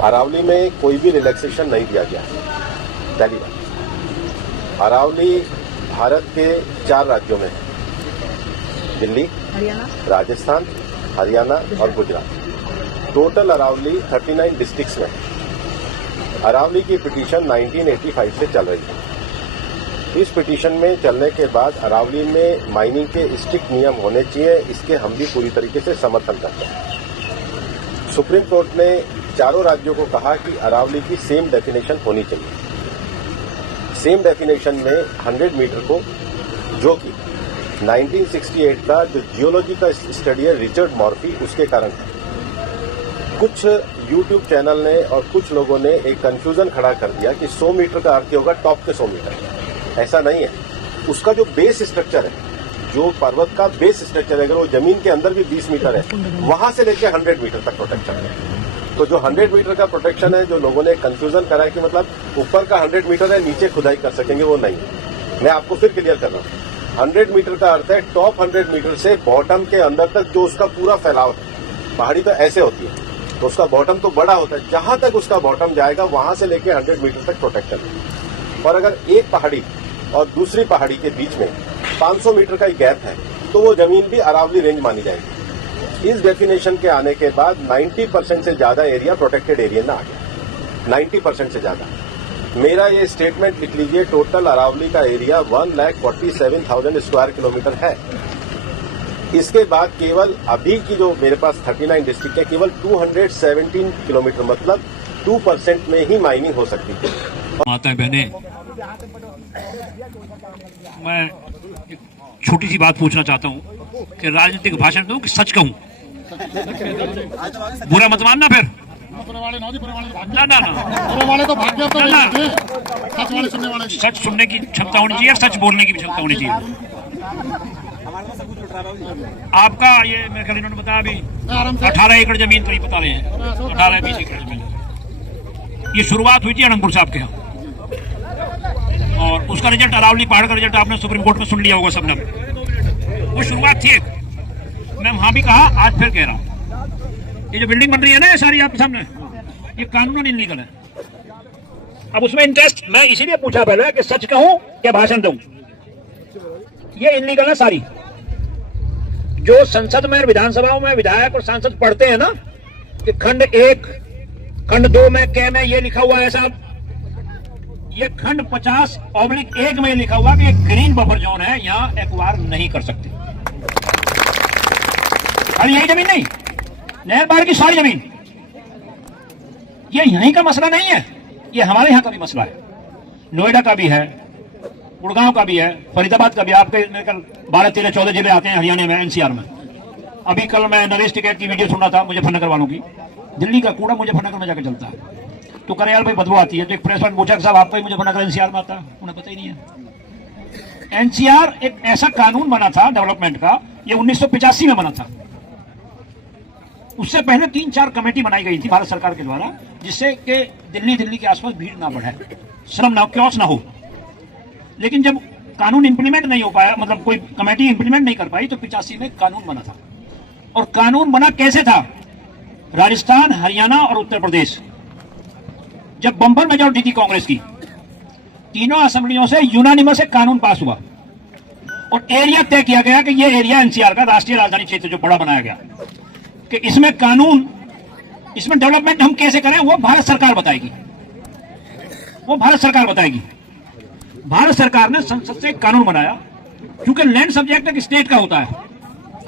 अरावली में कोई भी रिलैक्सेशन नहीं दिया गया है। पहली बात, अरावली भारत के 4 राज्यों में है, दिल्ली, राजस्थान, हरियाणा और गुजरात। टोटल अरावली 39 डिस्ट्रिक्ट्स में है। अरावली की पिटीशन 1985 से चल रही है। इस पिटीशन में चलने के बाद अरावली में माइनिंग के स्ट्रिक्ट नियम होने चाहिए, इसके हम भी पूरी तरीके से समर्थन करते हैं। सुप्रीम कोर्ट ने चारों राज्यों को कहा कि अरावली की सेम डेफिनेशन होनी चाहिए। सेम डेफिनेशन में 100 मीटर को, जो कि 1968 का जो जियोलॉजी का स्टडी है रिचर्ड मॉर्फी, उसके कारण है। कुछ यूट्यूब चैनल ने और कुछ लोगों ने एक कंफ्यूजन खड़ा कर दिया कि 100 मीटर का अर्थ होगा टॉप के 100 मीटर। ऐसा नहीं है। उसका जो बेस स्ट्रक्चर है, जो पर्वत का बेस स्ट्रक्चर है, अगर वो जमीन के अंदर भी 20 मीटर है, वहां से लेकर 100 मीटर तक प्रोटेक्शन है। तो जो 100 मीटर का प्रोटेक्शन है, जो लोगों ने कंफ्यूजन करा है कि मतलब ऊपर का 100 मीटर है, नीचे खुदाई कर सकेंगे, वो नहीं। मैं आपको फिर क्लियर कर रहा हूं। 100 मीटर का अर्थ है टॉप 100 मीटर से बॉटम के अंदर तक जो उसका पूरा फैलाव है। पहाड़ी तो ऐसे होती है, तो उसका बॉटम तो बड़ा होता है, जहां तक उसका बॉटम जाएगा वहां से लेकर 100 मीटर तक प्रोटेक्शन है। और अगर एक पहाड़ी और दूसरी पहाड़ी के बीच में 500 मीटर का ही गैप है, तो वो जमीन भी अरावली रेंज मानी जाएगी। इस डेफिनेशन के आने के बाद 90% से ज्यादा एरिया प्रोटेक्टेड एरिया में आ गया। 90% से ज्यादा। मेरा ये स्टेटमेंट लिख लीजिए, टोटल अरावली का एरिया 1,47,000 स्क्वायर किलोमीटर है। इसके बाद केवल अभी की जो मेरे पास 39 डिस्ट्रिक्ट है, केवल 217 किलोमीटर, मतलब 2% में ही माइनिंग हो सकती है। माता बहने, मैं एक छोटी सी बात पूछना चाहता हूँ कि राजनीतिक भाषण दूं कि सच कहूं? बुरा मत मानना फिर। ना ना ना, सच सुनने की क्षमता होनी चाहिए, सच बोलने की भी क्षमता होनी चाहिए। आपका ये मेरे ख्याल इन्होंने बताया अभी 18 एकड़ जमीन करीब बता रहे हैं, 18-20 एकड़ जमीन। ये शुरुआत हुई थी अनंतपुर साहब के यहाँ, और उसका रिजल्ट, अरावली पहाड़ का रिजल्ट आपने सुप्रीम कोर्ट में सुन लिया होगा सबने। वो शुरुआत थी एक। मैं वहां भी कहा, आज फिर कह रहा हूं, ये जो बिल्डिंग बन रही है ना सारी आपके सामने, ये कानूनन इनलीगल है। अब उसमें इंटरेस्ट मैं इसीलिए पूछा पहले कि सच कहूं क्या भाषण दूं। ये इनलीगल है सारी। जो संसद में, विधानसभाओं में विधायक और सांसद पढ़ते हैं ना कि खंड 1, खंड 2 में क्या में ये लिखा हुआ है साहब, ये खंड 50/1 में लिखा हुआ कि ये ग्रीन बफर जोन है, यहां एक्वायर नहीं कर सकते। खाली यही जमीन नहीं, नहर पार की सारी जमीन। ये यहीं का मसला नहीं है, ये हमारे यहां का भी मसला है। नोएडा का भी है, गुड़गांव का भी है, फरीदाबाद का भी। आपके 12-13-14 जिले आते हैं हरियाणा में, एनसीआर में। अभी कल मैं नरेश टिकैत की वीडियो सुन रहा था मुजफ्फरनगर वालों की। दिल्ली का कूड़ा मुजफ्फरनगर में जाकर चलता है, तो करेयाल भाई बदबू आती है। तो एक प्रेस वाले पूछा साहब आपका ही मुजफ्फरनगर एनसीआर में आता है? उन्हें पता ही नहीं है। एनसीआर एक ऐसा कानून बना था डेवलपमेंट का, ये 1985 में बना था। उससे पहले 3-4 कमेटी बनाई गई थी भारत सरकार के द्वारा, जिससे कि दिल्ली के आसपास भीड़ ना बढ़े, श्रम ना हो, क्योस ना हो। लेकिन जब कानून इंप्लीमेंट नहीं हो पाया, मतलब कोई कमेटी इंप्लीमेंट नहीं कर पाई, तो 85 में कानून बना था। और कानून बना कैसे था? राजस्थान, हरियाणा और उत्तर प्रदेश, जब बंपर मेजॉरिटी थी कांग्रेस की, तीनों असेंबलियों से यूनानिमस एक कानून पास हुआ और एरिया तय किया गया कि ये एरिया एनसीआर का, राष्ट्रीय राजधानी क्षेत्र जो बड़ा बनाया गया, कि इसमें कानून, इसमें डेवलपमेंट हम कैसे करें वो भारत सरकार बताएगी। वो भारत सरकार बताएगी। भारत सरकार ने संसद से एक कानून बनाया, क्योंकि लैंड सब्जेक्ट एक स्टेट का होता है।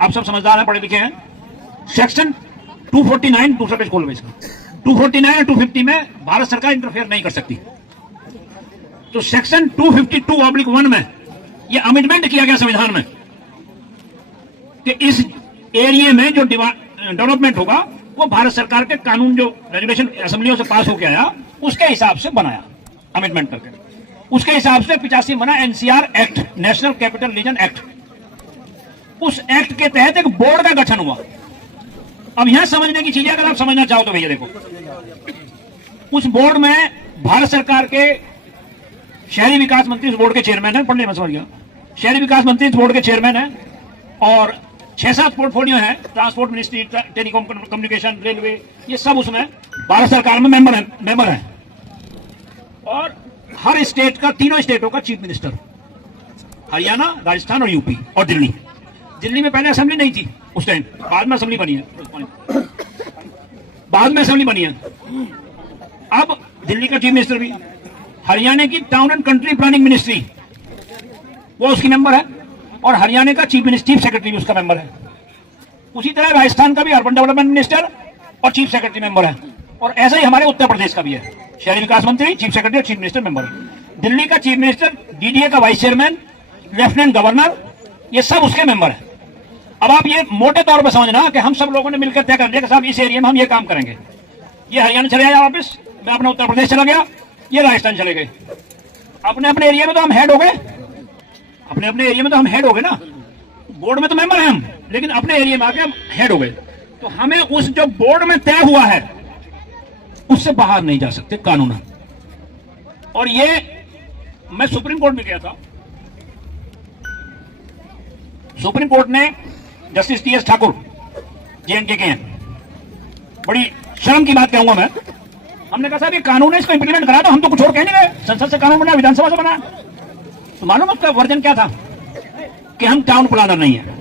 आप सब समझदार हैं, पढ़े लिखे हैं। सेक्शन 249, दूसरा पेज खोलो इसका, 249 और 250 में भारत सरकार इंटरफेयर नहीं कर सकती। तो सेक्शन 252/1 में यह अमेंडमेंट किया गया संविधान में कि इस एरिया में जो डेवलपमेंट होगा वो भारत सरकार के कानून, जो रेजुलेशन असेंबलियों से पास होकर आया, उसके हिसाब से बनाया, अमेंडमेंट करके। उसके हिसाब से 85 बना NCR act, national capital reason act. उस एक्ट के तहत एक बोर्ड का गठन हुआ। अब यहां समझने की चीजें अगर आप समझना चाहो तो भैया देखो, उस बोर्ड में भारत सरकार के शहरी विकास मंत्री उस बोर्ड के चेयरमैन है, पढ़ने में समझ गया। शहरी विकास मंत्री इस बोर्ड के चेयरमैन है, और 6-7 पोर्टफोलियो हैं, transport ministry, telecom communication, railway, ये सब उसमें भारत सरकार में मेंबर है। और हर स्टेट का, तीनों स्टेटों का चीफ मिनिस्टर, हरियाणा, राजस्थान और यूपी और दिल्ली। दिल्ली में पहले असेंबली नहीं थी उस टाइम, बाद में असेंबली बनी है, बाद में असेंबली बनी है। अब दिल्ली का चीफ मिनिस्टर भी, हरियाणा की town and country planning ministry वो उसकी मेंबर है, और हरियाणा का चीफ सेक्रेटरी भी उसका मेंबर है। उसी तरह राजस्थान का भी अर्बन डेवलपमेंट मिनिस्टर और चीफ सेक्रेटरी मेंबर है, और ऐसा ही हमारे उत्तर प्रदेश का भी है, शहरी विकास मंत्री, चीफ सेक्रेटरी और चीफ मिनिस्टर मेंबर है। दिल्ली का चीफ मिनिस्टर, डीडीए का वाइस चेयरमैन, लेफ्टिनेंट गवर्नर, ये सब उसके मेंबर है। अब आप ये मोटे तौर पर समझना कि हम सब लोगों ने मिलकर तय कर लिया कि साहब इस एरिया में हम ये काम करेंगे। ये हरियाणा चले गया वापस, मैं अपना उत्तर प्रदेश चला गया, ये राजस्थान चले गए। अपने अपने एरिया में तो हम हेड हो गए, अपने अपने एरिया में तो हम हेड हो गए ना, बोर्ड में तो मेंबर हैं हम, लेकिन अपने एरिया में आके हम हेड हो गए। तो हमें उस जो बोर्ड में तय हुआ है उससे बाहर नहीं जा सकते कानून। और ये मैं सुप्रीम कोर्ट में गया था, सुप्रीम कोर्ट ने जस्टिस टीएस ठाकुर जेएनके के हैं, बड़ी शर्म की बात कहूंगा मैं, हमने कहा साहब ये कानून है, इसको इंप्लीमेंट करा दो, हम तो कुछ और कह नहीं गए, संसद से कानून बना, विधानसभा से बना। तो मालूम उसका वर्जन क्या था कि हम टाउन प्लानर नहीं है।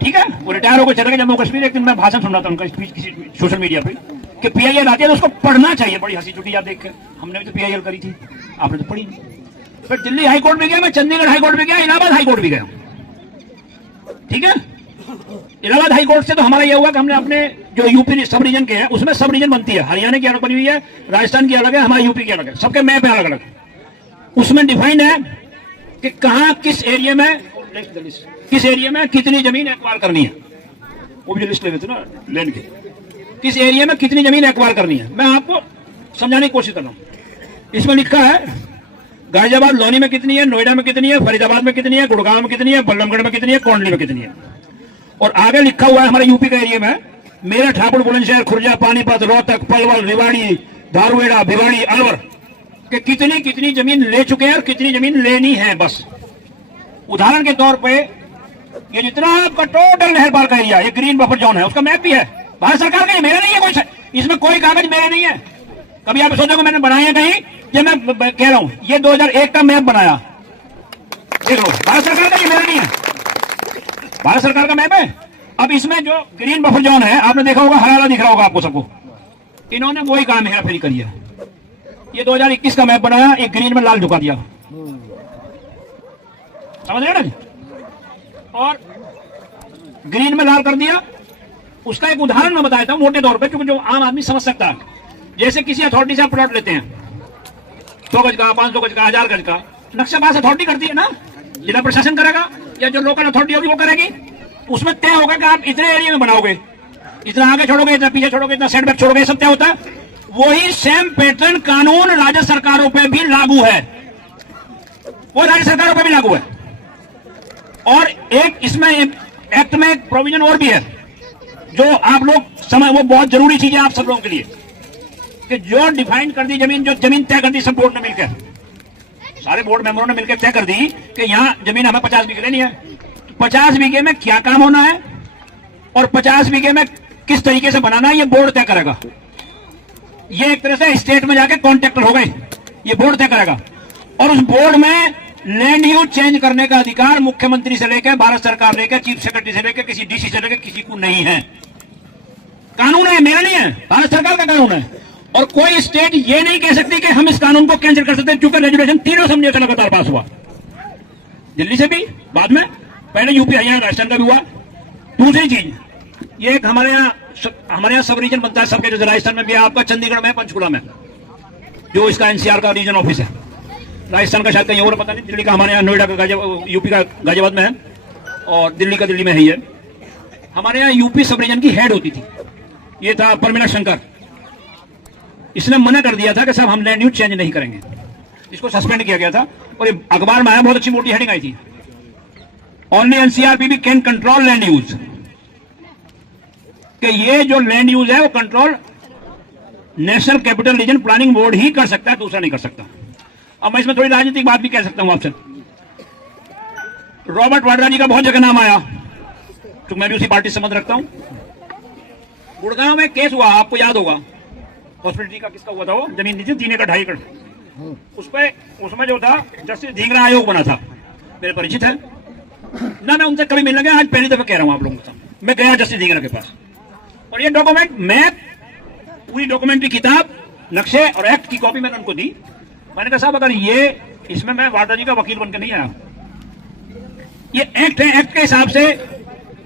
ठीक है, वो रिटायर होकर चले गए जम्मू कश्मीर। एक दिन मैं भाषण सुन रहा था उनका स्पीच किसी सोशल मीडिया पे कि पीआईएल आती है तो उसको पढ़ना चाहिए। बड़ी हंसी छुट्टी याद देख के, हमने भी तो पीआईएल करी थी, आपने तो पढ़ी नहीं। फिर दिल्ली हाई कोर्ट भी गया मैं, चंडीगढ़ हाई कोर्ट भी गया, इलाहाबाद हाई कोर्ट भी गया। ठीक है, इलाहाबाद हाई कोर्ट से तो हमारा यह हुआ कि हमने अपने जो यूपी सब रीजन के हैं उसमें सब रीजन बनती है, हरियाणा की अलग बनी हुई है, राजस्थान की अलग है, हमारे यूपी की अलग है, सबके मैप है अलग अलग। उसमें डिफाइंड है कि कहां किस एरिया में कितनी जमीन एक्वायर करनी है, वो भी लिस्ट ले लेते ना लैंड की, किस एरिया में कितनी जमीन एक्वायर करनी है। मैं आपको समझाने की कोशिश कर रहा हूं। इसमें लिखा है गाजियाबाद लोनी में कितनी है, नोएडा में कितनी है, फरीदाबाद में कितनी है, गुड़गांव में कितनी है, बल्लमगढ़ में कितनी है, कोंडली में कितनी है। और आगे लिखा हुआ है हमारे यूपी का एरिया में मेरठ, हापुड़, बुलंदशहर, खुर्जा, पानीपत, रोहतक, पलवल, रेवाड़ी, धारूहेड़ा, भिवाड़ी, अलवर के कितनी कितनी जमीन ले चुके हैं और कितनी जमीन लेनी है। बस उदाहरण के तौर पे ये जितना आपका टोटल नहर पार का एरिया, ये ग्रीन बफर जोन है, उसका मैप भी है, भारत सरकार का, मेरा नहीं है कोई, इसमें कोई कागज मेरा नहीं है। कभी आप सोचोगे मैंने बनाया है कहीं, ये मैं कह रहा हूं, ये 2001 का मैप बनाया, देख लो, भारत सरकार का, ये मेरा नहीं है, भारत सरकार का मैप है। अब इसमें जो ग्रीन बफर जोन है, आपने देखा होगा, हरा दिख रहा होगा आपको सबको, इन्होंने वही काम हेरा फेरी करी है। ये 2021 का मैप बनाया, एक ग्रीन में लाल झुका दिया, समझ रहे ना, और ग्रीन में लाल कर दिया। उसका एक उदाहरण मैं बताया था मोटे तौर पे, क्योंकि जो आम आदमी समझ सकता है। जैसे किसी अथॉरिटी से आप प्लॉट लेते हैं, 100 गज का, 500 गज का, 1000 गज का, नक्शा पास अथॉरिटी करती है ना, जिला प्रशासन करेगा या जो लोकल अथॉरिटी होगी वो करेगी। उसमें तय होगा कि आप इतने एरिया में बनाओगे, इतना आगे छोड़ोगे, इतना पीछे छोड़ोगे, इतना सेटबैक छोड़ोगे, सब तय होता है। वही सेम पैटर्न कानून राज्य सरकारों पे भी लागू है, वो राज्य सरकारों पे भी लागू है। और एक इसमें एक्ट में एक प्रोविजन और भी है जो आप लोग समझ, वो बहुत जरूरी चीज है आप सब लोगों के लिए, कि जो डिफाइन कर दी जमीन, जो जमीन तय कर दी सब बोर्ड ने मिलकर, सारे बोर्ड मेंबरों ने मिलकर तय कर दी कि यहां जमीन हमें 50 बीघे लेनी है। 50 बीघे में क्या काम होना है और 50 बीघे में किस तरीके से बनाना है, ये बोर्ड तय करेगा। ये एक तरह से स्टेट में जाके कॉन्ट्रैक्टर हो गए, ये बोर्ड तय करेगा। और उस बोर्ड में लैंड यूज चेंज करने का अधिकार मुख्यमंत्री से लेकर, भारत सरकार लेकर, चीफ सेक्रेटरी से लेकर, किसी डीसी से लेकर किसी को नहीं है। कानून है, मेरा नहीं है, भारत सरकार का कानून है। और कोई स्टेट ये नहीं कह सकती कि हम इस कानून को कैंसिल कर सकते हैं, क्योंकि रेजुलेशन तीनों समझौते लगातार पास हुआ, दिल्ली से भी, बाद में पहले यूपी, हरियाणा, राजस्थान का भी हुआ। दूसरी चीज, ये एक हमारे यहाँ सब रीजन बनता है सबके, जैसे राजस्थान में भी आपका चंडीगढ़ में, पंचकुला में, जो इसका एनसीआर का रीजन ऑफिस है। राजस्थान का शायद कहीं और पता नहीं, दिल्ली का हमारे यहाँ नोएडा का, यूपी का गाजियाबाद में है, और दिल्ली का दिल्ली में ही है। हमारे यहाँ यूपी सब रीजन की हेड होती थी, ये था परमिला शंकर। इसने मना कर दिया था कि साहब हम लैंड यूज चेंज नहीं करेंगे, इसको सस्पेंड किया गया था। और ये अखबार में आया, बहुत अच्छी मोटी हेडिंग आई थी, only NCRPB can control land use, कि ये जो लैंड यूज है वो control national capital region planning board ही कर सकता है, दूसरा नहीं कर सकता। अब मैं इसमें थोड़ी राजनीतिक बात भी कह सकता हूं आपसे। रॉबर्ट वाड्रा जी का बहुत जगह नाम आया, तो मैं भी उसी पार्टी से संबंध रखता हूं। गुड़गांव में केस हुआ, आपको याद होगा, हॉस्पिटलिटी का किसका हुआ था, वो जमीन दी थी 3 एकड़ 2.5 एकड़, उसमें जो था जस्टिस ढींगरा आयोग बना था, मेरे परिचित है ना, मैं उनसे कभी मिलने गया, आज पहली दफा कह रहा हूं आप लोगों के सामने, मैं गया जस्टिस ढींगरा के पास, और ये डॉक्यूमेंट, मैप, पूरी डॉक्यूमेंट की किताब, नक्शे और एक्ट की कॉपी मैंने उनको दी। मैंने कहा साहब, अगर ये इसमें मैं वाड्रा जी का वकील बनकर नहीं आया, ये एक्ट है, एक्ट के हिसाब से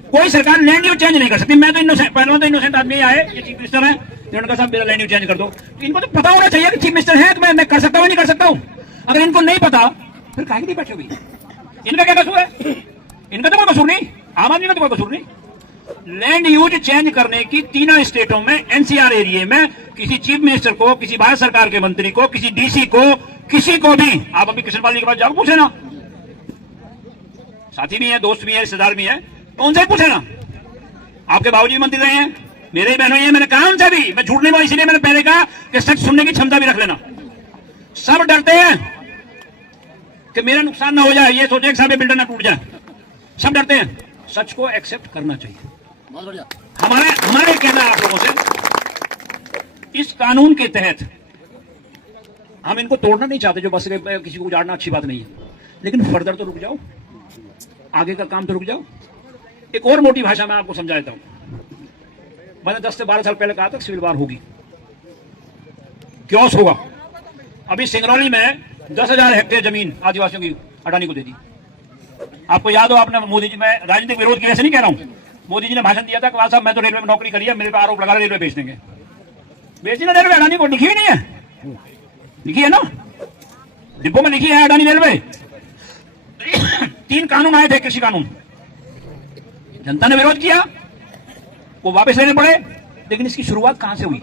कोई सरकार लैंड यूज चेंज नहीं कर सकती। मैं तो इनोसेंट, पहले तो इनोसेंट आदमी आए, ये चीफ मिनिस्टर है, उन्होंने कहा साहब मेरा लैंड यूज चेंज कर दो, तो इनको तो पता होना चाहिए कि चीफ मिनिस्टर है, तो मैं कर सकता हूं नहीं कर सकता हूं। अगर इनको नहीं पता फिर काहे नहीं बैठे हुई, इनका क्या कसूर है? इनका तो कोई कसूर नहीं, आम आदमी का तो कोई कसूर नहीं। लैंड यूज चेंज करने की तीनों स्टेटों में, एनसीआर एरिया में किसी चीफ मिनिस्टर को, किसी भारत सरकार के मंत्री को, किसी डीसी को, किसी को भी, आप अभी कृष्णपाल जी के पास जाओ, पूछे ना, साथी भी है, दोस्त भी है, रिश्तेदार भी है, तो उनसे पूछे ना। आपके बाबूजी मंत्री रहे हैं, मेरे ही बहनों ही है, मैंने कहा उनसे भी, मैं झूठ नहीं बोला, इसलिए मैंने पहले कहा कि सच सुनने की क्षमता भी रख लेना। सब डरते हैं कि मेरा नुकसान ना हो जाए, ये सोचे कि साहब ये बिल्डर ना टूट जाए, सब डरते हैं। सच को एक्सेप्ट करना चाहिए। हमारे कहना है आप लोगों से, इस कानून के तहत हम इनको तोड़ना नहीं चाहते, जो बस किसी को उजाड़ना अच्छी बात नहीं है, लेकिन फर्दर तो रुक जाओ, आगे का काम तो रुक जाओ। एक और मोटी भाषा में आपको समझा देता हूं, मैंने 10 से 12 साल पहले कहा था सिविल वार होगी, क्यों होगा। अभी सिंगरौली में 10,000 हेक्टेयर जमीन आदिवासियों की अडानी को दे दी। आपको याद हो, आपने मोदी जी, मैं राजनीतिक विरोध की वजह से नहीं कह रहा हूं, मोदी जी ने भाषण दिया था कि साहब मैं तो रेलवे में नौकरी करी है, मेरे पे आरोप लगा रेलवे बेच देंगे, बेच दी ना रेलवे, अडानी को लिखी ही नहीं है, लिखी है ना, डिब्बों में लिखी है अडानी रेलवे। 3 कानून आए थे, कृषि कानून, जनता ने विरोध किया, वो वापस लेने पड़े, लेकिन इसकी शुरुआत कहां से हुई?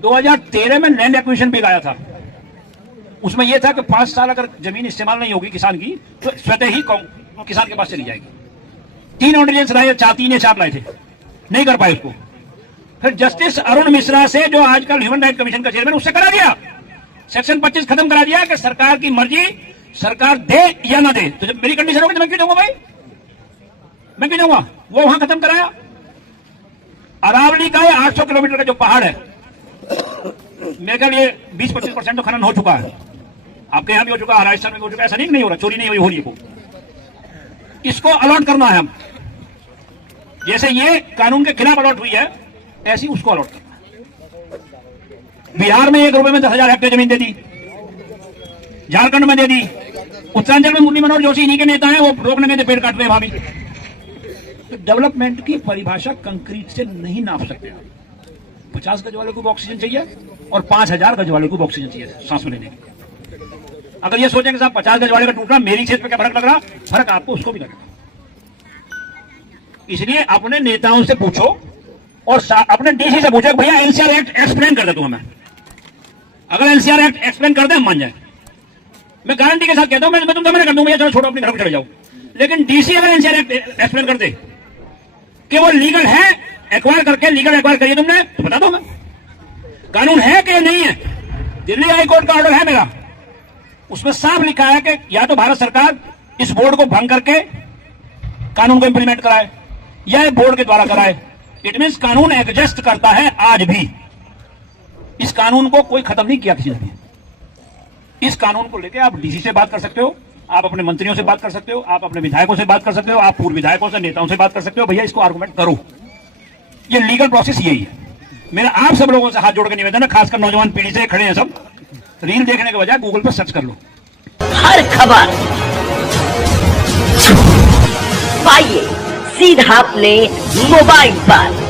2013 में लैंड एक्विजिशन बिल आया था, उसमें यह था कि 5 साल अगर जमीन इस्तेमाल नहीं होगी किसान की, तो स्वतः ही किसान के पास चली जाएगी। 3 ऑर्डिनेंस लाए, 3 या 4 लाए थे, नहीं कर पाए उसको। फिर जस्टिस अरुण मिश्रा से, जो आजकल ह्यूमन राइट कमीशन का चेयरमैन, उससे करा दिया, सेक्शन 25 खत्म करा दिया कि सरकार की मर्जी, सरकार दे या ना दे। तो जब मेरी कंडीशन होगी तो मैं क्यों जाऊंगा भाई, मैं क्यों जाऊंगा? वो वहां खत्म कराया। अरावली का 800 किलोमीटर का जो पहाड़ है, मेरे ख्याल ये 20-25% तो खनन हो चुका है, आपके यहां भी हो चुका है, राजस्थान में भी हो चुका है, ऐसा नहीं हो रहा, चोरी नहीं हुई, हो रही है। इसको अलॉट करना है हम, जैसे ये कानून के खिलाफ अलॉट हुई है, ऐसी उसको अलॉट करना है। बिहार में 1 रुपए में 10,000 हेक्टेयर जमीन दे दी, झारखंड में दे दी, उत्तरांचल में मुरली मनोहर जोशी इन्हीं के नेता हैं, वो रोकने गए थे, पेड़ काट रहे हैं वहां भी। तो डेवलपमेंट की परिभाषा कंक्रीट से नहीं नाप सकते। 50 गज वाले को भी ऑक्सीजन चाहिए और 5,000 गज वाले को भी ऑक्सीजन चाहिए सांस में लेने के। अगर ये सोचेंगे साहब 50 गज वाले का टूटना मेरी क्षेत्र पे क्या फर्क लग रहा, फर्क आपको उसको भी लगेगा। इसलिए अपने नेताओं से पूछो और अपने डीसी से पूछो, भैया एनसीआर एक्ट एक्सप्लेन कर दे तू हमें। अगर एनसीआर एक्ट एक्सप्लेन कर दे, हम मान जाए। मैं गारंटी के साथ कहता हूं, मैं तुम मना कर दूं, भैया चलो छोड़ो, अपने घर पर चले जाओ। लेकिन डीसी अगर एनसीआर एक्ट एक्सप्लेन कर दे कि वो लीगल है, एक्वायर करके लीगल एक्वायर करिए तुमने, तो बता दो हमें कानून है कि नहीं है। दिल्ली हाई कोर्ट का ऑर्डर है मेरा, उसमें साफ लिखा है कि या तो भारत सरकार इस बोर्ड को भंग करके कानून को इंप्लीमेंट कराए या बोर्ड के द्वारा कराए। इट मींस कानून एग्जिस्ट करता है आज भी, इस कानून को कोई खत्म नहीं किया किसी ने भी। इस कानून को लेकर आप डीसी से बात कर सकते हो, आप अपने मंत्रियों से बात कर सकते हो, आप अपने विधायकों से बात कर सकते हो, आप पूर्व विधायकों से, नेताओं से बात कर सकते हो, भैया इसको आर्गुमेंट करो। ये लीगल प्रोसेस यही है। मेरा आप सब लोगों से हाथ जोड़ के निवेदन है, खासकर नौजवान पीढ़ी से खड़े हैं सब, रील देखने के बजाय गूगल पर सर्च कर लो। हर खबर पाइए सीधा अपने मोबाइल पर।